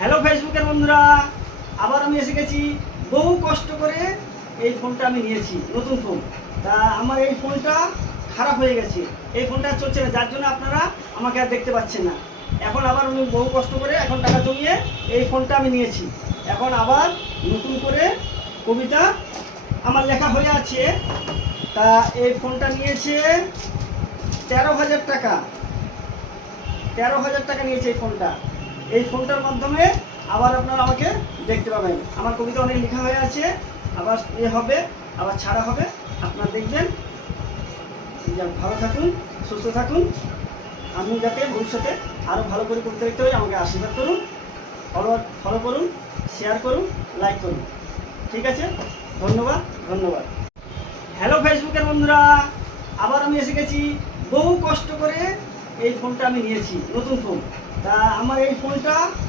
Hello ফেসবুকের বন্ধুরা, আবার আমি এসে গেছি। বহু কষ্ট করে এই ফোনটা আমি নিয়েছি, নতুন ফোন। তা আমার এই ফোনটা খারাপ হয়ে গেছে, এই ফোনটা চলছে না, যার জন্য আপনারা আমাকে আর দেখতে পাচ্ছেন না। এখন আবার আমি বহু কষ্ট করে এখন টাকা জমিয়ে এই ফোনটা আমি নিয়েছি। এখন আবার নতুন করে কবিতা আমার লেখা হয়ে আছে। তা এই ফোনটা নিয়েছে 13,000 টাকা। 13,000 টাকা নিয়েছে এই ফোনটা। এই ফোনটার মাধ্যমে আবার আপনারা আমাকে দেখতে পাবেন। আমার কবিতা অনেক লেখা হয়ে আছে, আবার হবে, আবার ছাড়া হবে, আপনারা দেখবেন। ভালো থাকুন, সুস্থ থাকুন। আমি যাতে ভবিষ্যতে আরও ভালো করে কবিতা লিখতে পারি, আমাকে আশীর্বাদ করুন। ফলো করুন, শেয়ার করুন, লাইক করুন। ঠিক আছে, ধন্যবাদ ধন্যবাদ। হ্যালো ফেসবুকের বন্ধুরা, আবার আমি এসে গেছি। বহু কষ্ট করে এই ফোনটা আমি নিয়েছি, নতুন ফোন। তা আমার এই ফোনটা